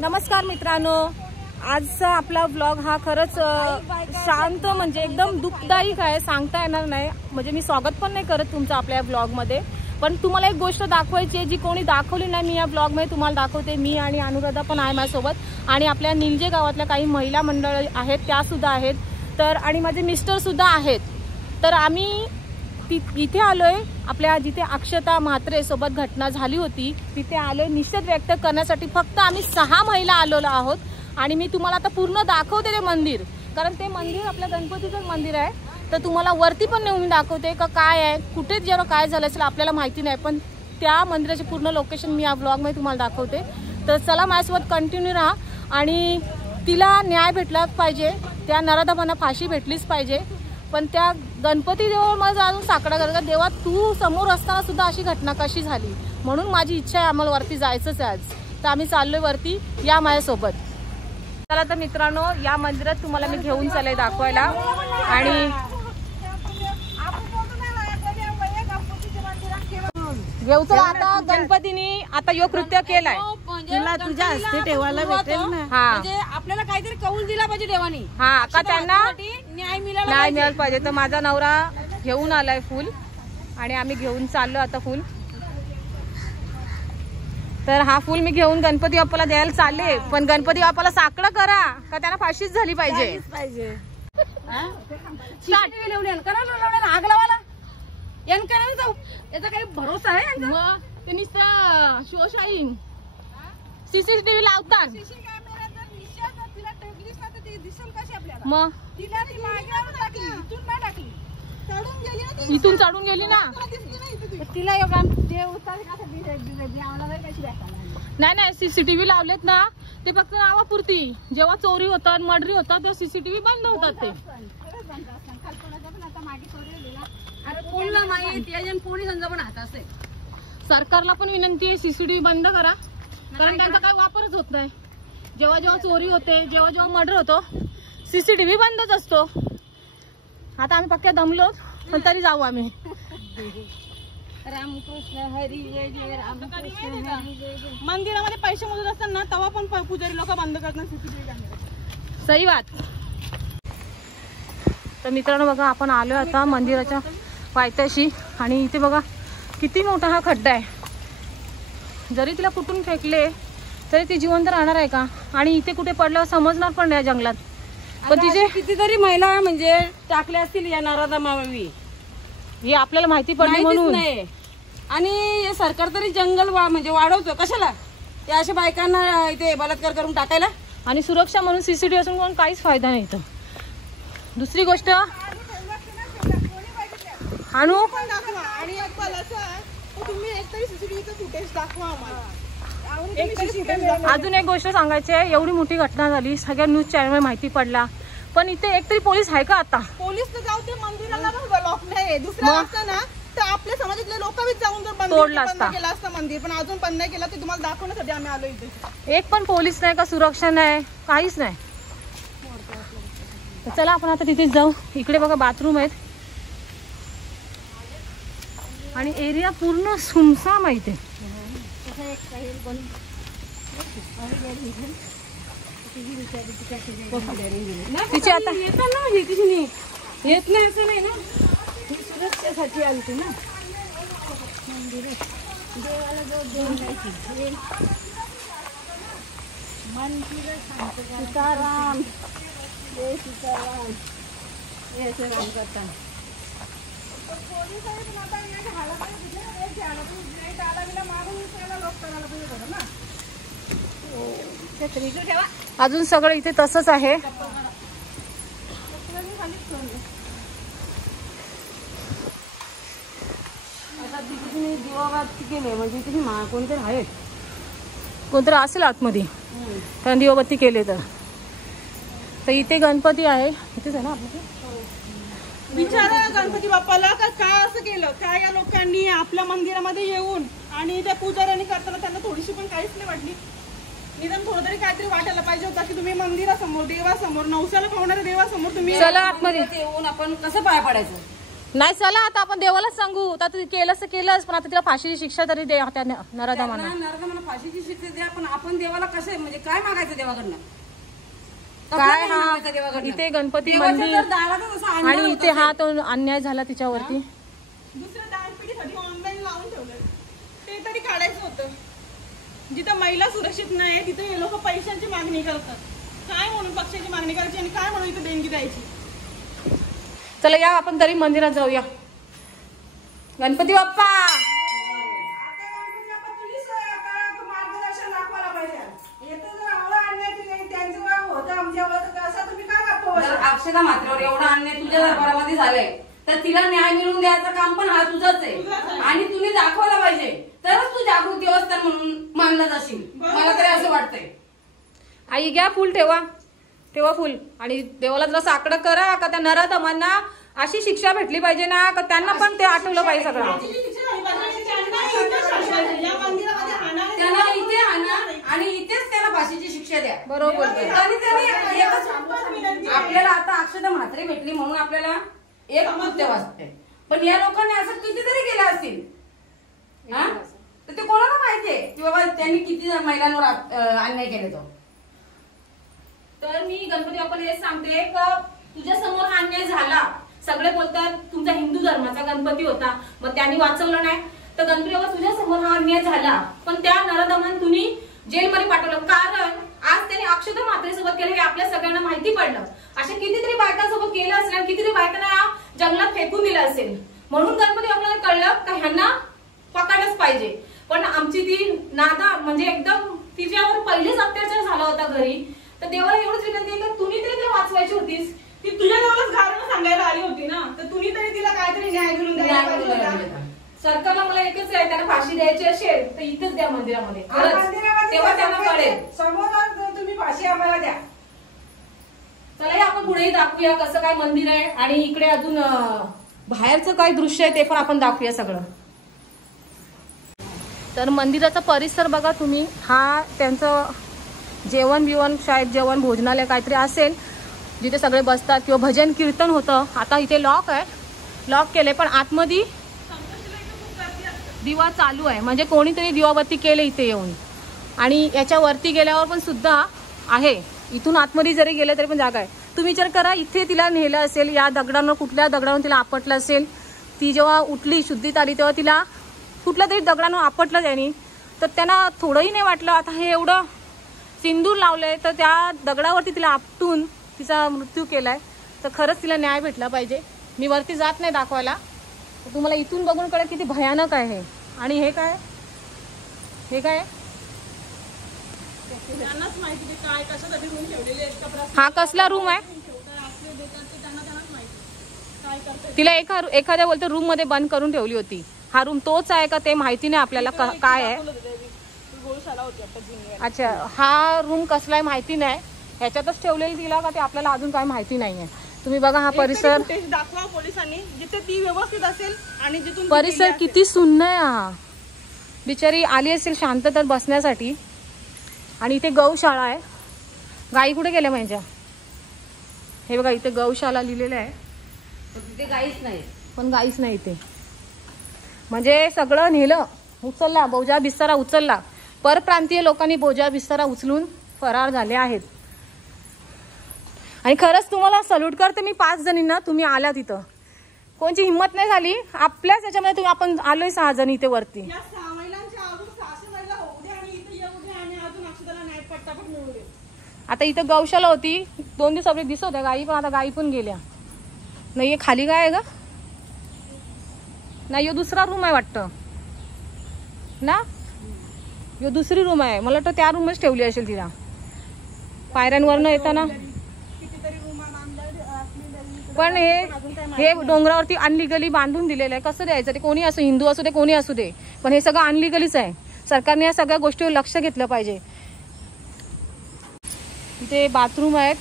नमस्कार मित्रांनो, आजचा आपला व्लॉग हा खरंच शांत म्हणजे एकदम दुःखदायक आहे, सांगता येणार नाही. म्हणजे मी स्वागत पण नाही करत तुमचं आपल्या व्लॉग मध्ये, पण तुम्हाला एक गोष्ट दाखवायची आहे जी कोणी दाखवली नाही. मी या व्लॉग मध्ये तुम्हाला दाखवते. मी आणि अनुराधा पण आहे माझ्यासोबत आणि आपल्या निलजे गावातल्या काही महिला मंडळ आहेत त्या सुद्धा आहेत, तर आणि माझे मिस्टर सुद्धा आहेत. तर आम्ही इथे आलोय आपल्या जिथे अक्षता म्हात्रे सोबत घटना झाली होती तिथे आलोय निषेध व्यक्त करण्यासाठी. फक्त आम्ही 6 महिला आलेलो आहोत आणि मी तुम्हाला आता पूर्ण दाखवते ते मंदिर, कारण ते मंदिर आपल्या गणपतीचं मंदिर आहे. तर तुम्हाला वरती पण नेऊन दाखवते का काय आहे, कुठे जरा काय झालं असेल आपल्याला माहिती नाही, पण त्या मंदिराचे पूर्ण लोकेशन मी या ब्लॉग मध्ये तुम्हाला दाखवते. तर चला माझ्यासोबत कंटिन्यू राहा. आणि तिला न्याय भेटला पाहिजे, त्या नराधमांना फाशी भेटलीच पाहिजे. पण त्या गणपती देवा माझा अजून साकडा करता, देवा तू समोर असताना सुद्धा अशी घटना कशी झाली, म्हणून माझी इच्छा आहे आम्हाला वरती जायचंच आहे आज. तर आम्ही चाललोय वरती, या माझ्यासोबत. चला तर मित्रांनो, या मंदिरात तुम्हाला मी घेऊन चालले दाखवायला. आणि घेऊ चला आता गणपतीने आता योग कृत्य केलाय, तुला तुझ्या हस्ते ठेवायला भेटेल ना. म्हणजे आपल्याला काहीतरी कौल दिला पाहिजे देवानी, हा का त्यांना न्याय मिळाला पाहिजे. तर माझा नवरा घेऊन आलाय फुल आणि आम्ही घेऊन चाललो आता फुल. तर हा फुल मी घेऊन गणपती बाप्पाला द्यायला चालले, पण गणपती बाप्पाला साकडं करा का त्यांना फाशीच झाली पाहिजे. आग लावायला याचा काही भरोसा आहे? शिवशाहीन सीसीटीव्ही लावतात मग इथून चढून गेली ना. तिला नाही सीसीटीव्ही लावलेत ना, ते फक्त नावापुरती. जेव्हा चोरी होतात मर्डरी होतात तेव्हा सीसीटीव्ही बंद होतात. ते सरकारला पण विनंती आहे सीसीटीव्ही बंद करा, कारण त्यांचा काही वापरच होत नाही. जेव्हा जेव्हा चोरी होते, जेव्हा जेव्हा मर्डर होतो, सीसीटीव्ही बंदच असतो. आता आम्ही पक्क्या दमलो, पण तरी जाऊ आम्ही. रामकृष्ण हरी जय जय रामकृष्ण हरी जय जय. मंदिरामध्ये पैसे मोजत असताना तेव्हा पण पुजारी लोक बंद करतात सीसीटीव्ही कॅमेरा. सही बात. तर मित्रांनो बघा, आपण आलोय आता मंदिराच्या पायथ्याशी आणि इथे बघा किती मोठा हा खड्डा आहे. जरी तिला कुठून फेकले तरी ती जिवंत राहणार आहे का? आणि इथे कुठे पडलं समजणार पण नाही जंगलात. पण तिचे कितीतरी महिला म्हणजे टाकल्या असतील या नराधमावी, हे आपल्याला माहिती पडली म्हणून नाही. आणि सरकार तरी जंगल म्हणजे वाढवतो कशाला? त्या अशा बायकांना इथे बलात्कार करून टाकायला. आणि सुरक्षा म्हणून सीसीटीव्ही असून पण काहीच फायदा नाही इथं. दुसरी गोष्ट आणू आणि तुम्ही एकतरी सीसीटीव्हीचं फुटेज दाखवा आम्हाला. अजून एक गोष्ट सांगायची आहे, एवढी मोठी घटना झाली, सगळ्या न्यूज चॅनल माहिती पडला, पण इथे एकतरी पोलीस आहे का? आता पोलीस तर जाऊ ते मंदिराला लॉक नाही. दुसरं असतं ना तर आपल्या समाजातले लोक जाऊन जर बंद केलं असतं मंदिर, पण अजून बंद नाही केलं. ते तुम्हाला दाखवण्यासाठी आम्ही आलो इथे. एक पण पोलीस नाही का, सुरक्षा नाही, काहीच नाही. तर चला आपण आता तिथेच जाऊ. इकडे बघा बाथरूम आहेत आणि एरिया पूर्ण सुमसाम आहे इथे. तिची आता येत नाही असं नाही ना, सुरक्षेसाठी आली ना. देवाला जोड जायची मंदिर. सीताराम जय सीताराम. हे राम करता अजून सगळं इथे तसंच आहे. दिवाबत्ती केले म्हणजे तुम्ही कोणतरी आहेत, कोणतरी असेल आतमध्ये कारण दिवाबत्ती केले. तर इथे गणपती आहे, इथेच आहे ना आपलं. विचारा गणपती बाप्पाला का काय असं केलं, काय या लोकांनी आपल्या मंदिरामध्ये येऊन आणि त्या पुजाऱ्यांनी करताना त्यांना थोडीशी पण काहीच नाही वाटली. निदान थोडं तरी काहीतरी वाटायला पाहिजे होता की तुम्ही मंदिरासमोर, देवासमोर, नवसाला पावणाऱ्या देवासमोर तुम्ही चला आतमध्ये येऊन आपण कसं पाय पडायचं. नाही चला आता आपण देवालाच सांगू. आता तू केलंच तर केलंच, पण आता तिला फाशीची शिक्षा तरी दे त्या नराधमांना. नराधमांना फाशीची शिक्षा द्या, पण आपण देवाला कसं म्हणजे काय मागायचं देवाकडनं? काय हा इथे गणपती मंदिर आणि इथे हा तो अन्याय झाला तिच्यावरती. दुसऱ्या दानपेटीसाठी ऑनलाईन लावून ठेवलं, ते तरी काढायचं होतं. जिथं महिला सुरक्षित नाही तिथे हे लोक पैशांची मागणी करतात. काय म्हणून पक्षाची मागणी करायची आणि काय म्हणून इथे देणगी द्यायची? चला या आपण तरी मंदिरात जाऊया. गणपती बाप्पा अक्षता मात्रेवर एवढा अन्याय तुझ्या दरबारामध्ये झालाय, तर तिला न्याय मिळवून द्यायचं काम पण हा तुझंच आहे. आणि तुम्ही दाखवायला पाहिजे, तरच तू जागृत देवस्थान म्हणून मानलं जाशील. मला तरी असं वाटतंय. आई घ्या फुल, ठेवा फुल. आणि देवाला जरा साकडं करा का त्या नराधमांना अशी शिक्षा भेटली पाहिजे ना, का त्यांना पण ते आठवलं पाहिजे सगळं. त्यांना इथे आणा आणि इथेच त्याला फाशीची शिक्षा द्या. बरोबर. आपल्याला आता अक्षता म्हात्रे भेटली म्हणून आपल्याला एक कृत्य वाचतंय, पण या लोकांनी असं कितीतरी केलं असतील. तर ते कोणाला माहितीये की बाबा त्यांनी किती महिलांवर अन्याय केले. तो तर मी गणपती बाप्पाला हेच सांगते का तुझ्या समोर हा अन्याय झाला. सगळे बोलतात तुमचा हिंदू धर्माचा गणपती होता, मग त्यांनी वाचवलं नाही. तर गणपती बाप्पा तुझ्या समोर हा अन्याय झाला, पण त्या नराधमांना तुम्ही जेलमध्ये पाठवलं. कारण आज त्यांनी अक्षता म्हात्रेसोबत केलं हे आपल्या सगळ्यांना माहिती पडलं. अशा कितीतरी बायकांसोबत केलं असेल, कितीतरी बायकांना जंगलात फेकून दिलं असेल. म्हणून गणपती बाप्पाला कळलं का ह्यांना पकडलंच पाहिजे. पण आमची ती नादा म्हणजे एकदम तिच्यावर पहिलेच अत्याचार झाला होता घरी. तर देवाला एवढंच विनंती आहे की तुम्ही तरी तिला वाचवायची होतीस. ती तुझ्या देवालाच घराला सांगायला आली होती ना, तर तुम्ही तरी तिला काहीतरी न्याय मिळून द्यायला. सरकारला मला एकच आहे, त्यांना फाशी द्यायची असेल तर इथंच द्या मंदिरामध्ये. तेव्हा त्यांना कळेल. समोर तुम्ही फाशी आम्हाला द्या. चला या आपण पुढेही दाखवूया कसं काय मंदिर आहे, आणि इकडे अजून बाहेरचं काय दृश्य आहे ते पण आपण दाखवूया सगळं. तर मंदिराचा परिसर बघा तुम्ही. हा त्यांचं जेवण बिवण, शाळेत जेवण भोजनालय काहीतरी असेल जिथे सगळे बसतात किंवा भजन कीर्तन होतं. आता इथे लॉक आहे, लॉक केले, पण आतमध्ये दिवा चालू आहे. म्हणजे कोणीतरी दिवाबत्ती केले इथे येऊन. आणि याच्यावरती गेल्यावर पण सुद्धा आहे. इथून आतमध्ये जरी गेले तरी पण जागा आहे. तुम्ही विचार करा, इथे तिला नेलं असेल, या दगडांवर कुठल्या दगडावर तिला आपटलं असेल. ती जेव्हा उठली शुद्धीत आली तेव्हा तिला कुठल्या तरी दगडांवर आपटलं त्यांनी. तर त्यांना थोडंही नाही वाटलं आता हे एवढं सिंदूर लावलंय तर त्या दगडावरती तिला आपटून तिचा मृत्यू केलाय. तर खरंच तिला न्याय भेटला पाहिजे. मी वरती जात नाही दाखवायला, तुम्हाला इथून बघून कळेल किती भयानक आहे. आणि हे काय, हे काय, हा कसला रूम आहे? तिला एखाद्या बोलते रूम मध्ये बंद करून ठेवली होती. हा रूम तोच आहे का ते माहिती नाही आपल्याला काय आहे. अच्छा, हा रूम कसला आहे माहिती नाही. ह्याच्यातच ठेवलेली तिला का ते आपल्याला अजून काय माहिती नाहीये. तुम्ही बघा हा परिसर दाखवा पोलिसांनी जिथे ती व्यवस्थित असेल आणि जिथून परिसर किती सुन्न आहे. हा बिचारी आली असेल शांततेत बसण्यासाठी. आणि इथे गौशाळा आहे. गाई कुठे गेल्या माझ्या? हे बघा इथे गौशाला लिहिलेलं आहे, तिथे गाईच नाही. पण गाईच नाही इथे. म्हणजे सगळं नेलं, उचलला, बोजा बिस्तारा उचलला. परप्रांतीय लोकांनी बोजा बिस्तारा उचलून फरार झाले आहेत. आणि खरंच तुम्हाला सल्यूट करते मी 5 जणींना. तुम्ही आल्या तिथं, कोणची हिंमत नाही झाली. आपल्याच याच्यामध्ये तुम्ही आपण आलोय 6 जण इथे वरती. आता इथं गौशाला होती 2 दिवस आपली दिसत होत्या गाई, पण आता गाई पण गेल्या. नाही खाली काय आहे का? नाही, यो दुसरा रूम आहे वाटतं ना. यो दुसरी रूम आहे. मला वाटतं त्या रूमच ठेवली असेल तिला. पायऱ्यांवरनं येताना. पण हे डोंगरावरती अनलिगली बांधून दिलेलं आहे. कसं द्यायचं ते? कोणी असो, हिंदू असू दे, कोणी असू दे, पण हे सगळं अनलिगलीच आहे. सरकारने या सगळ्या गोष्टीवर लक्ष घेतलं पाहिजे. इथे बाथरूम आहेत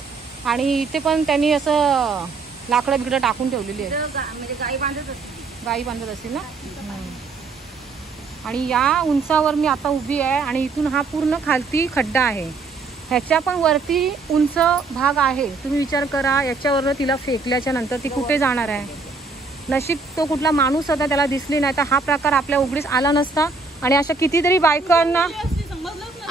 आणि इथे पण त्यांनी असं लाकडं बिकडं टाकून ठेवलेली आहे. म्हणजे गाई बांधत असतील ना. आणि या उंचावर मी आता उभी आहे आणि इथून हा पूर्ण खालती खड्डा आहे. ह्याच्या पण वरती उंच भाग आहे. तुम्ही विचार करा, याच्यावरनं तिला फेकल्याच्या नंतर ती कुठे जाणार आहे? नशीब तो कुठला माणूस होता त्याला दिसली नाही तर हा प्रकार आपल्या उघडीस आला नसता आणि अशा कितीतरी बायकांना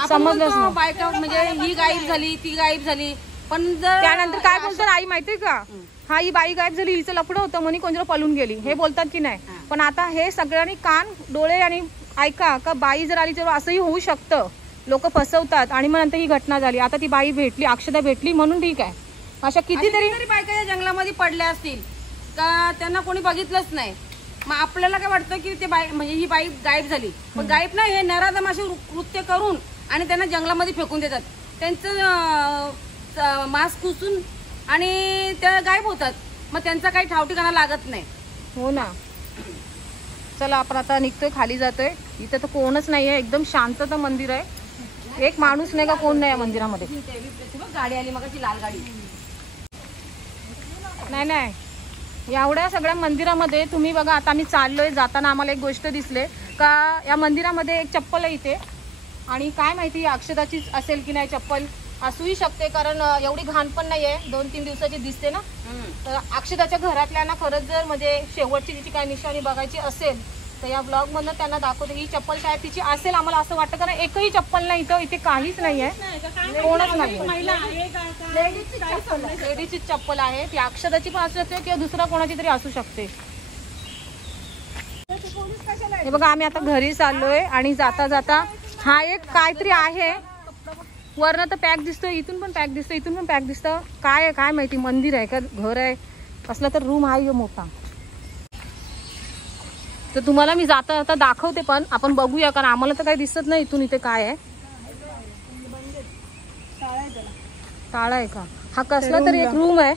समजलंच नाही. बायका म्हणजे ही गायब झाली ती गायब झाली, पण जर त्यानंतर काय बोलतात आई माहितीये का, हा ही बाई गायब झाली हिचं लफडं होतं म्हणून कोणतं पळून गेली हे बोलतात की नाही. पण आता हे सगळ्यांनी कान डोळे आणि ऐका का बाई जर आली तर असंही होऊ शकतं. लोक फसवतात आणि मग नंतर ही घटना झाली. आता ती बाई भेटली, अक्षदा भेटली म्हणून ठीक आहे. अशा कितीतरी बायका या जंगलामध्ये पडल्या असतील का त्यांना कोणी बघितलंच नाही. मग आपल्याला काय वाटतं की ते बाई म्हणजे ही बाई गायब झाली, पण गायब नाही, हे नराधमाशी कृत्य करून आणि त्यांना जंगलामध्ये फेकून देतात. त्यांचं मास्क पुसून आणि त्या गायब होतात. मग त्यांचा काही ठावठिकाणा लागत नाही. हो ना. चला आपण आता निघतोय, खाली जातोय. इथे तर कोणच नाहीये, एकदम शांतता मंदिर आहे. एक माणूस नाही का कोण नाही आहे मंदिरामध्ये. गाडी आली मग लाल गाडी. नाही एवढ्या सगळ्या मंदिरामध्ये तुम्ही बघा. आता आम्ही चाललोय, जाताना आम्हाला एक गोष्ट दिसले का या मंदिरामध्ये एक चप्पल आहे इथे आणि काय माहिती अक्षदाचीच असेल की नाही. चप्पल असूही शकते कारण एवढी घाण पण नाहीये, 2-3 दिवसाची दिसते ना. तर अक्षदाच्या घरातल्यांना खरंच जर म्हणजे शेवटची तिची काय निशाणी बघायची असेल तर या ब्लॉग मधनं त्यांना दाखवते. ही चप्पल शायद तिची असेल, आम्हाला असं वाटतं कारण एकही चप्पल नाही इथे काहीच नाहीये, कोणच नाही. लेडीजची चप्पल आहे ती, अक्षदाची पण असू शकते किंवा दुसरा कोणाची तरी असू शकते. हे बघा आम्ही आता घरी चाललोय आणि जाता जाता हा एक काहीतरी आहे. वरनं तर पॅक दिसतोय, इथून पण पॅक दिसतोय, इथून पण पॅक दिसतं. काय आहे काय माहिती, मंदिर आहे का घर आहे असलं तर रूम आहे मोठा. तर तुम्हाला मी जाता जाता दाखवते, पण आपण बघूया कारण आम्हाला तर काही दिसत नाही इथून. इथे काय आहे, ताळा आहे का, हा कसला तरी एक रूम आहे.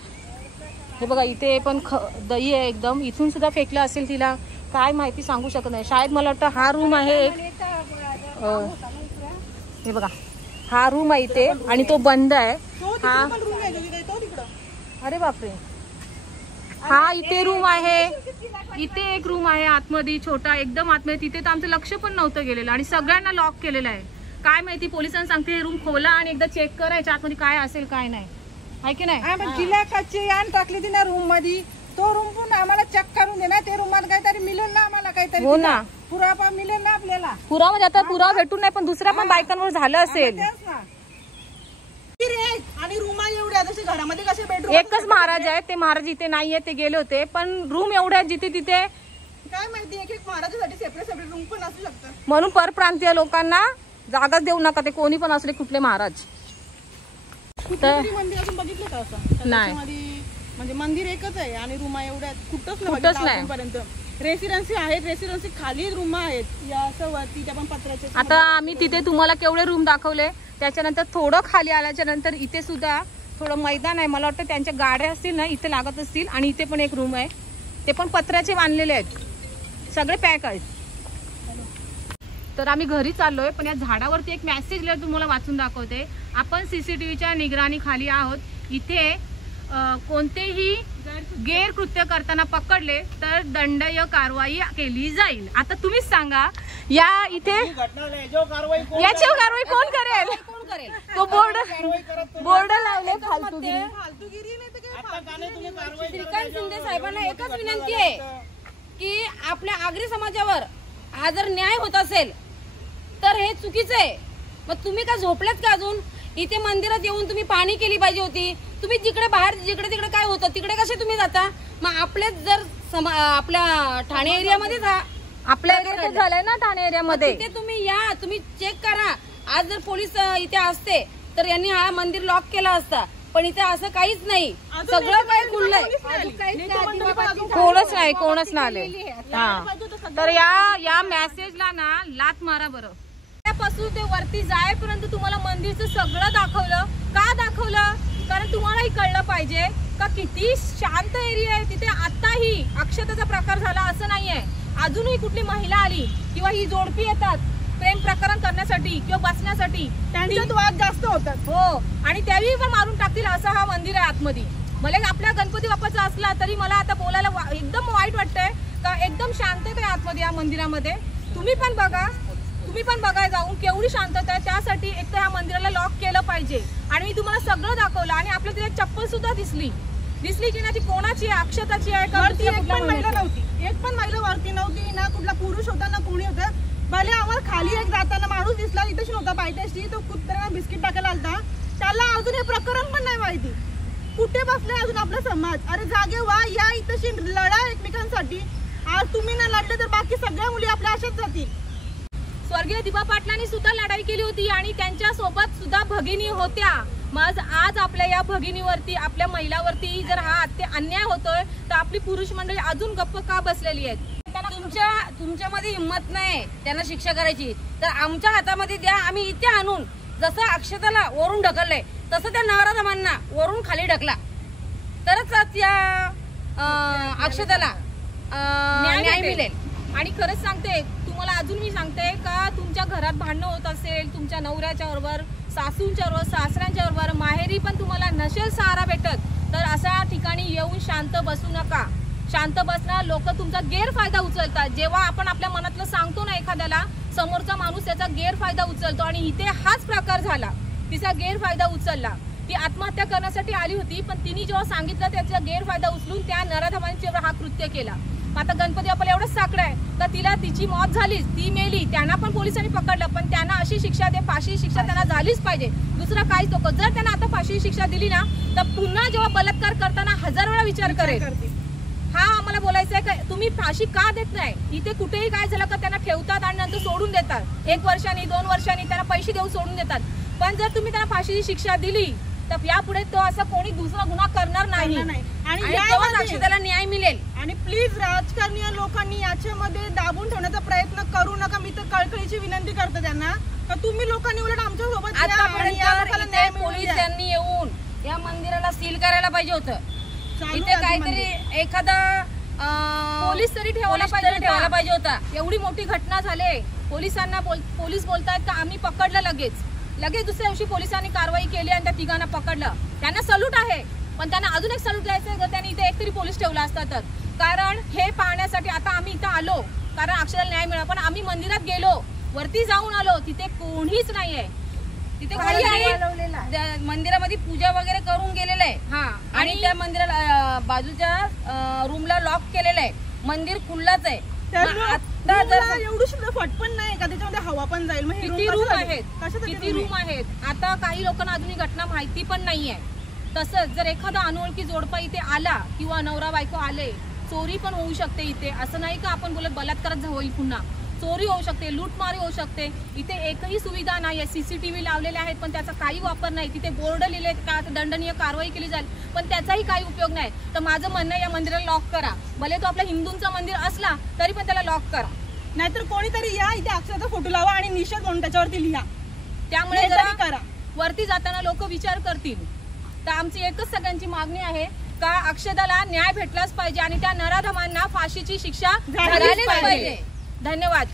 हे बघा इथे पण दही आहे एकदम. इथून सुद्धा फेकलं असेल तिला, काय माहिती सांगू शकत नाही. शायद मला वाटतं हा रूम आहे एक. हे बघा हा रूम आहे इथे आणि तो बंद आहे. हा अरे बापरे, हा इथे रूम आहे. इथे एक रूम आहे आतमध्ये छोटा एकदम आतमध्ये. तिथे तर आमचं लक्ष पण नव्हतं गेलेलं आणि सगळ्यांना लॉक केलेलं आहे. काय माहिती पोलिसांना सांगते हे रूम खोला आणि एकदा चेक करायच्या आतमध्ये काय असेल काय नाही, आहे की नाही. जिला कच्ची यान टाकली ती ना रूम मध्ये, तो रूम पण आम्हाला चेक करून दे ना. ते रूमात काहीतरी मिळेल ना आम्हाला, काहीतरी हो ना पुरावा मिळेल ना आपल्याला. पुरा म्हणजे आता पुरावा भेटून नाही पण दुसऱ्या पण बायकांवर झालं असेल. आणि रूम एवढ्या जसे घरामध्ये कसे बेडरूम एकच महाराज आहे, ते महाराज इथे नाहीये, ते गेले होते. पण रूम एवढ्या जिथे तिथे काय माहिती, एक महाराजासाठी सेपरेट रूम पण असू शकतात. म्हणून परप्रांतीय लोकांना जागाच देऊ नका, ते कोणी पण असले कुठले महाराज. मंदिर अजून बघितलं का असं नाही, म्हणजे मंदिर एकच आहे आणि रूम एवढ्या कुठंच नाही पर्यंत. रेसिडेन्सी आहेत, रेसिडेन्सी खाली रूम आहेत या असं वरती त्या पण पत्राचे. आता आम्ही तिथे तुम्हाला केवढे रूम दाखवले, त्याच्यानंतर थोडं खाली आल्याच्या नंतर इथे सुद्धा थोडं मैदान आहे. मला वाटतं त्यांच्या गाड्या असतील ना इथे लागत असतील. आणि इथे पण एक रूम आहे, ते पण पत्र्याचे बांधलेले आहेत, सगळे पॅक आहेत. तर आम्ही घरी चाललोय पण या झाडावरती एक मेसेज लिहिलं तुम्हाला वाचून दाखवते. आपण CCTVच्या निगराणीखाली आहोत. इथे कोणतेही गैरकृत्य करताना पकडले तर दंडनीय कारवाई केली जाईल. आता तुम्हीच सांगा या इथे याच्यावर कारवाई कोण करेल? तो बोर्ड लावले फालतूगिरी. श्रीकांत शिंदे साहेबांना एकच विनंती आहे की आपल्या आगरी समाजावर हा जर न्याय होत असेल तर हे चुकीचं आहे. मग तुम्ही का झोपलेत का अजून? इथे मंदिरात येऊन तुम्ही पाहणी केली पाहिजे होती. तुम्ही जिकडे बाहेर जिकडे तिकडे काय होतं तिकडे कसे तुम्ही जाता? मग आपलेच जर आपल्या ठाणे एरियामध्येच आपल्या एरियात झालंय ना, ठाणे एरियामध्ये तिथे तुम्ही या, तुम्ही चेक करा. आज जर पोलीस इथे असते तर यांनी हा मंदिर लॉक केला असता, पण इथे असं काहीच नाही. सगळं काही खुललंय, कोणच नाही आले. हा तर या मेसेजला ना लात मारा बरं. त्यापासून ते वरती जायपर्यंत तुम्हाला मंदिरचं सगळं दाखवलं. का दाखवलं? कारण तुम्हालाही कळलं पाहिजे का किती शांत एरिया आहे तिथे. आताही अक्षताचा प्रकार झाला असं नाहीये. अजूनही कुठली महिला आली किंवा ही जोडपी येतात प्रेम प्रकरण करण्यासाठी किंवा बसण्यासाठी, त्यांच्यात वाद जास्त होतात. हो, आणि त्यावेळी पण मारून टाकतील असं हा मंदिर आहे आतमध्ये. मला आपल्या गणपती बाप्पाचा असला तरी मला आता बोलायला एकदम वाईट वाटतंय का एकदम शांतता आहे आतमध्ये या मंदिरामध्ये. तुम्ही पण बघा जाऊन केवढी शांतता आहे. त्यासाठी एक तर ह्या मंदिराला लॉक केलं पाहिजे. आणि मी तुम्हाला सगळं दाखवलं आणि आपल्या तिथे चप्पल सुद्धा दिसली. दिसली की ना ती कोणाची आहे, अक्षताची आहे का? वरती एक पण महिला नव्हती, एक पण महिला वरती नव्हती, ना कुठला पुरुष होता ना कोणी होतं. भले आम्हाला खाली एक जाताना माणूस दिसला, इथेच नव्हता पायथ्याशी, तो कुत्र्याला बिस्किट टाकायला आलता. त्याला अजून हे प्रकरण पण नाही माहिती कुठे बसले अजून आपला समाज. अरे जागे व्हा, या इथेशी लढा एकमेकांसाठी. आज तुम्ही ना लढले तर बाकी सगळ्या मुली आपल्या अशाच जातील. स्वर्गीय दिबा पाटलांनी सुद्धा लढाई केली होती आणि त्यांच्या सोबत सुद्धा भगिनी होत्या. मग आज आपल्या या भगिनीवरती, आपल्या महिलावरती जर हा अन्याय होतोय तर आपली पुरुष मंडळी अजून गप्प का बसलेली आहेत? तुमच्यामध्ये हिंमत नाही त्यांना शिक्षा करायची, तर आमच्या हातामध्ये द्या, आम्ही इथे आणून. जसं अक्षताला वरून ढकललंय तसं त्या नवराधमांना वरून खाली ढकला, तरच त्या अक्षताला न्याय मिळेल. आणि खरंच सांगते तुम्हाला, अजून मी सांगते का तुमच्या घरात भांडणं होत असेल, तुमच्या नवऱ्याच्या बरोबर, सासूंच्या बरोबर, सासऱ्यांच्या बरोबर, माहेरी पण तुम्हाला नसेल सहारा भेटत, तर अशा ठिकाणी येऊन शांत बसू नका. शांत बसणार लोक तुमचा गैरफायदा उचलतात. जेव्हा आपण आपल्या मनातलं सांगतो ना एखाद्याला, समोरचा माणूस त्याचा गैरफायदा उचलतो. आणि इथे हाच प्रकार झाला, तिचा गैरफायदा उचलला. ती आत्महत्या करण्यासाठी आली होती, पण तिने जेव्हा सांगितलं त्याचा गैरफायदा उचलून त्या नराधमांच्यावर हा कृत्य केला. आता गणपती बाप्पाला एवढंच साकडं आहे का तिला तिची मौत झालीच, ती मेली, त्यांना पण पोलिसांनी पकडलं, पण त्यांना अशी शिक्षा दे, फाशी शिक्षा त्यांना झालीच पाहिजे, दुसरा काहीच नको. जर त्यांना आता फाशी शिक्षा दिली ना तर पुन्हा जेव्हा बलात्कार करताना 1000 वेळा विचार करेल. हा आम्हाला बोलायचं आहे का तुम्ही फाशी का देत नाही? इथे कुठेही काय झालं का त्यांना ठेवतात आणि नंतर सोडून देतात, 1 वर्षांनी 2 वर्षांनी त्यांना पैसे देऊन सोडून देतात. पण जर तुम्ही त्यांना फाशीची शिक्षा दिली तर यापुढे तो असा कोणी दुसरा गुन्हा करणार नाही आणि अक्षताला न्याय मिळेल. आणि प्लीज राजकारणी लोकांनी याच्यामध्ये दाबून ठेवण्याचा प्रयत्न करू नका. मी तर कळकळीची विनंती करते त्यांना का तुम्ही लोकांनी उलट आमच्या सोबत पोलिसांनी येऊन या मंदिराला सील करायला पाहिजे होतं. इथे काहीतरी एखादा पोलीस तरी ठेवायला पाहिजे होता. एवढी मोठी घटना झाली, पोलिसांना पोलीस बोलतायत का आम्ही पकडलं लगेच दुसऱ्या दिवशी पोलिसांनी कारवाई केली आणि त्या तिघांना पकडलं. त्यांना सल्यूट आहे, पण त्यांना अजून एक सल्यूट द्यायचं आहे. त्यांनी इथे एकतरी पोलीस ठेवला असता तर. कारण हे पाहण्यासाठी आता आम्ही इथं आलो कारण अक्षराला न्याय मिळाला, पण आम्ही मंदिरात गेलो, वरती जाऊन आलो, तिथे कोणीच नाहीये. तिथे मंदिरामध्ये पूजा वगैरे करून गेलेलं आहे. हा, आणि त्या मंदिराला बाजूच्या रूमला लॉक केलेलं आहे, मंदिर खुल्लाच आहे. एवढी सुद्धा फटपण नाही का त्याच्यामध्ये हवा पण जाईल. किती रूम आहेत? आता काही लोकांना अजूनही घटना माहिती पण नाहीये. तसंच जर एखादा अनोळखी जोडपा इथे आला किंवा नवरा बायको आले, चोरी पण होऊ शकते इथे. असं नाही का आपण बोलत बलात्कारच होईल, पुन्हा चोरी होऊ शकते, लूटमारी होऊ शकते. इथे एकही सुविधा नाही. CCTV लावलेले आहेत पण त्याचा काही वापर नाही. तिथे बोर्ड लिहिले का दंडनीय कारवाई केली जाईल, पण त्याचाही काही उपयोग नाही. तर माझं म्हणणं या मंदिराला लॉक करा. भले तो आपल्या हिंदूंचा मंदिर असला तरी पण त्याला लॉक करा. नाहीतर कोणीतरी या इथे अक्षराचा फोटो लावा आणि निषेध म्हणून त्याच्यावरती लिहा. त्यामुळे करा, वरती जाताना लोक विचार करतील. तर आमची एकच सगळ्यांची मागणी आहे का अक्षताला न्याय भेटलाच पाहिजे आणि त्या नराधमांना फाशीची शिक्षा झालीच पाहिजे. धन्यवाद.